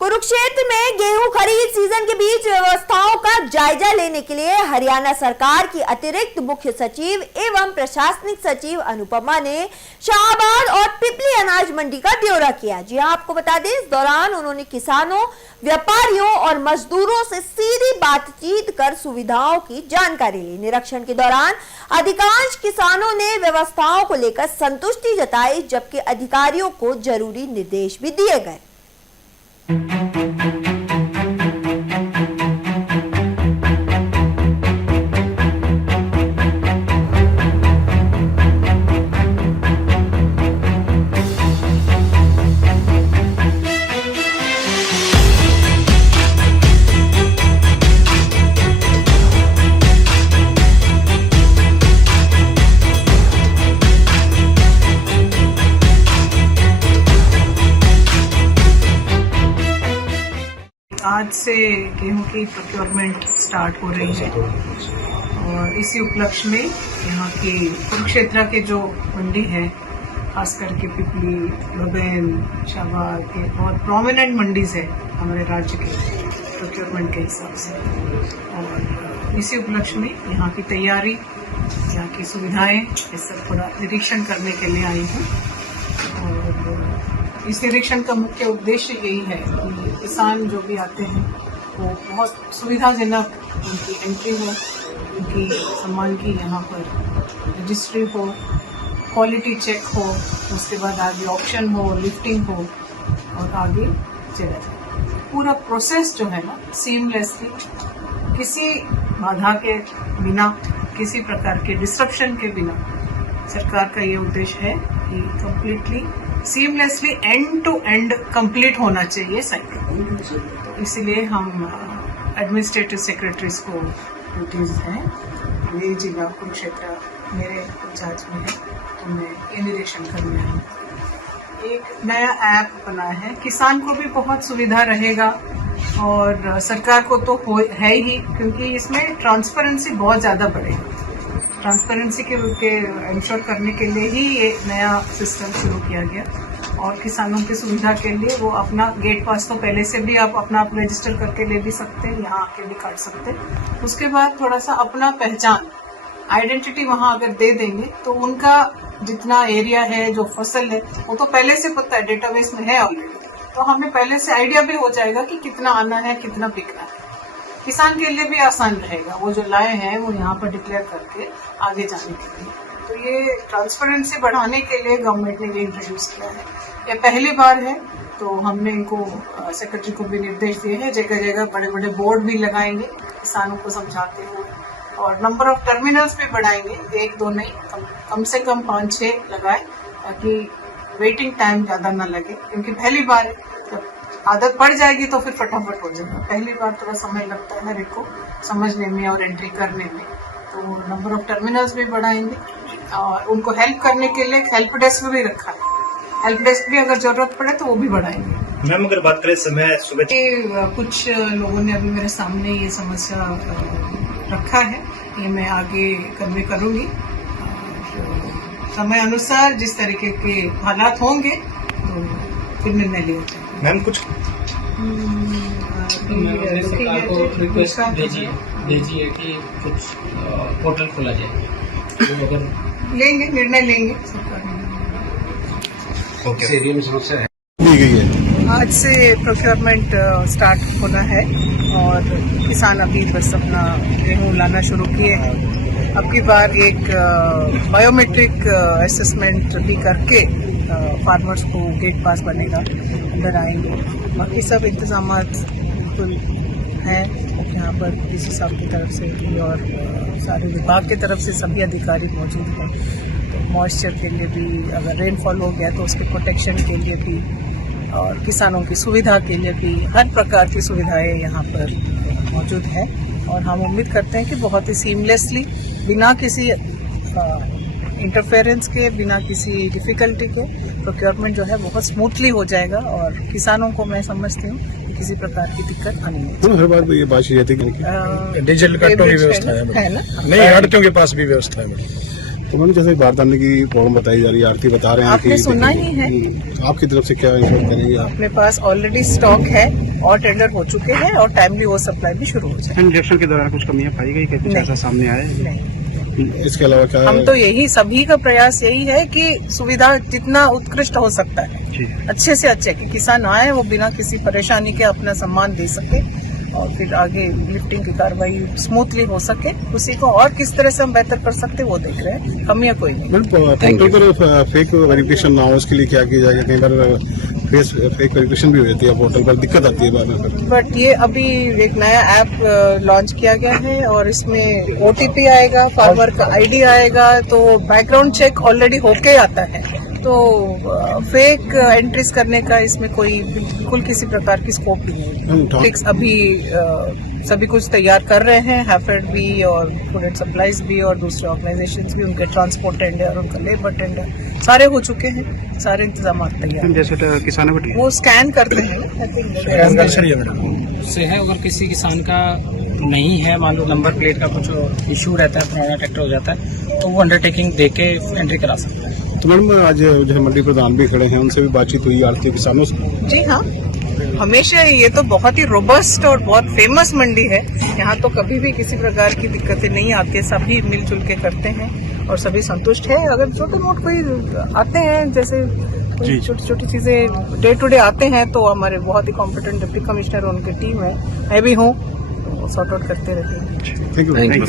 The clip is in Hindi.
कुरुक्षेत्र में गेहूं खरीद सीजन के बीच व्यवस्थाओं का जायजा लेने के लिए हरियाणा सरकार की अतिरिक्त मुख्य सचिव एवं प्रशासनिक सचिव अनुपमा ने शाहबाद और पिपली अनाज मंडी का दौरा किया। जी हां, आपको बता दें, इस दौरान उन्होंने किसानों, व्यापारियों और मजदूरों से सीधी बातचीत कर सुविधाओं की जानकारी ली। निरीक्षण के दौरान अधिकांश किसानों ने व्यवस्थाओं को लेकर संतुष्टि जताई, जबकि अधिकारियों को जरूरी निर्देश भी दिए गए। आज से गेहूं की प्रोक्योरमेंट स्टार्ट हो रही है और इसी उपलक्ष्य में यहाँ की कुरुक्षेत्र के जो मंडी है, खास करके पिपली, बबेन, शाहबाद के बहुत प्रोमिनेंट मंडीज है हमारे राज्य के प्रोक्योरमेंट के हिसाब से। और इसी उपलक्ष्य में यहाँ की तैयारी, यहाँ की सुविधाएं, ये सब थोड़ा निरीक्षण करने के लिए आई हूँ। और इस निरीक्षण का मुख्य उद्देश्य यही है कि किसान जो भी आते हैं वो बहुत सुविधाजनक उनकी एंट्री हो, उनकी सामान की यहाँ पर रजिस्ट्री हो, क्वालिटी चेक हो, उसके बाद आगे ऑप्शन हो, लिफ्टिंग हो और आगे चला जाए। पूरा प्रोसेस जो है ना सीमलेसली, किसी बाधा के बिना, किसी प्रकार के डिस्ट्रप्शन के बिना, सरकार का ये उद्देश्य है कि completely seamlessly end to end complete होना चाहिए साइकिल। इसलिए हम एडमिनिस्ट्रेटिव सेक्रेटरीज को ड्यूटीज हैं, ये जिला कुरुक्षेत्र मेरे इंचार्ज में है, तो मैं ये निरीक्षण करने आई हूँ। एक नया ऐप बना है, किसान को भी बहुत सुविधा रहेगा और सरकार को तो है ही, क्योंकि इसमें ट्रांसपेरेंसी बहुत ज़्यादा बढ़ेगी। ट्रांसपेरेंसी के इंश्योर करने के लिए ही ये नया सिस्टम शुरू किया गया और किसानों की सुविधा के लिए वो अपना गेट पास तो पहले से भी आप अपना रजिस्टर करके ले भी सकते हैं, यहाँ आके भी काट सकते हैं। उसके बाद थोड़ा सा अपना पहचान, आइडेंटिटी वहाँ अगर दे देंगे तो उनका जितना एरिया है, जो फसल है, वो तो पहले से पता है, डेटाबेस में है ऑलरेडी, तो हमें पहले से आइडिया भी हो जाएगा कि कितना आना है, कितना बिकना है। किसान के लिए भी आसान रहेगा, वो जो लाए हैं वो यहाँ पर डिक्लेयर करके आगे जाने के लिए। तो ये ट्रांसपेरेंसी बढ़ाने के लिए गवर्नमेंट ने ये इंट्रोड्यूस किया है। ये पहली बार है, तो हमने इनको सेक्रेटरी को भी निर्देश दिए हैं, जगह जगह बड़े बड़े बोर्ड भी लगाएंगे किसानों को समझाते हुए, और नंबर ऑफ टर्मिनल्स भी बढ़ाएंगे, 1-2 नहीं, कम से कम 5-6 लगाए, ताकि वेटिंग टाइम ज़्यादा ना लगे, क्योंकि पहली बार है। आदत पड़ जाएगी तो फिर फटाफट हो जाएगा, पहली बार थोड़ा समय लगता है हर एक को समझने में और एंट्री करने में। तो नंबर ऑफ टर्मिनल्स भी बढ़ाएंगे और उनको हेल्प करने के लिए हेल्प डेस्क भी रखा है, हेल्प डेस्क भी अगर जरूरत पड़े तो वो भी बढ़ाएंगे। मैम, अगर बात करें समय सुबह, कुछ लोगों ने अभी मेरे सामने ये समस्या रखा है, ये मैं आगे कन्वे करूंगी। समय अनुसार जिस तरीके के हालात होंगे तो फिर निर्णय लिया जाएगा। मैम, कुछ सरकार को रिक्वेस्ट भेजिए कि कुछ पोर्टल खोला जाए, तो अगर लेंगे, निर्णय लेंगे सरकार में। ओके, एरिया में समस्या है दी गई है। आज से प्रोक्योरमेंट स्टार्ट होना है और किसान अभी बस अपना गेहूँ लाना शुरू किए हैं। अब की बार एक बायोमेट्रिक असेसमेंट भी करके फार्मर्स को गेट पास बनेगा, अंदर आएंगे। बाकी सब इंतजाम बिल्कुल हैं यहाँ पर डीसी साहब की तरफ से भी और सारे विभाग की तरफ से सभी अधिकारी मौजूद हैं। तो मॉइस्चर के लिए भी, अगर रेनफॉल हो गया तो उसके प्रोटेक्शन के लिए भी और किसानों की सुविधा के लिए भी हर प्रकार की सुविधाएं यहाँ पर मौजूद है। और हम उम्मीद करते हैं कि बहुत ही सीमलेसली, बिना किसी इंटरफेरेंस के, बिना किसी डिफिकल्टी के प्रोक्योरमेंट जो है बहुत स्मूथली हो जाएगा और किसानों को मैं समझती हूँ कि किसी प्रकार की दिक्कत आनी नहीं। हर बार ये बात रहती है कि डीजल कट्टों की व्यवस्था है ना, नहीं, आड़तियों के पास भी व्यवस्था है। तो मैंने जैसे बारदाने की प्रॉब्लम बताई जा रही है, आरती बता रहे हैं आपने सुना ही है। आपकी तरफ से क्या इंश्योर करेंगे आप? अपने पास ऑलरेडी स्टॉक है और टेंडर हो चुके हैं और टाइमली वो सप्लाई भी शुरू हो जाए। इंजेक्शन के दौरान कुछ कमियां पाई गई, कुछ ऐसा सामने आया है? नहीं, इसके अलावा क्या हम तो यही सभी का प्रयास यही है कि सुविधा जितना उत्कृष्ट हो सकता है जी। अच्छे से अच्छे कि किसान आए वो बिना किसी परेशानी के अपना सम्मान दे सके और फिर आगे लिफ्टिंग की कार्रवाई स्मूथली हो सके। उसी को और किस तरह से हम बेहतर कर सकते वो देख रहे हैं, कमियां कोई नहीं। मैम पोर्टल पर फेक वेरिफिकेशन ना हो उसके लिए क्या किया जाएगा? कई बार फेक वेरिफिकेशन भी हो जाती है पोर्टल पर, दिक्कत आती है बाद में। बट ये अभी एक नया ऐप लॉन्च किया गया है और इसमें OTP आएगा, फार्मर का ID आएगा, तो बैकग्राउंड चेक ऑलरेडी होके आता है। तो फेक एंट्रीज करने का इसमें कोई बिल्कुल किसी प्रकार की स्कोप ही नहीं है। फिक्स अभी सभी कुछ तैयार कर रहे हैं, हैफेड भी और फूड एंड सप्लाईज भी और दूसरे ऑर्गेनाइजेशंस भी, उनके ट्रांसपोर्ट टेंडर, उनका लेबर टेंडर सारे हो चुके हैं, सारे इंतजाम तैयार हैं। जैसे किसानों को वो स्कैन करते हैं आई थिंक से है। अगर किसी किसान का नहीं है, मान लो नंबर प्लेट का कुछ इशू रहता है, पुराना ट्रैक्टर हो जाता है, तो वो अंडरटेकिंग दे के एंट्री करा सकता है। तो मैडम आज जो मंडी प्रधान भी खड़े हैं, उनसे भी बातचीत हुई आरती किसानों से? जी हाँ, हमेशा ये तो बहुत ही रोबस्ट और बहुत फेमस मंडी है। यहाँ तो कभी भी किसी प्रकार की दिक्कतें नहीं आती, सभी मिलजुल के करते हैं और सभी संतुष्ट है। अगर छोटे मोटे कोई आते हैं, जैसे छोटी छोटी चीजें डे टू डे आते हैं, तो हमारे बहुत ही कॉम्पिटेंट डिप्टी कमिश्नर उनकी टीम है, मैं भी हूँ, सॉर्ट आउट करते रहते हैं। Thank you.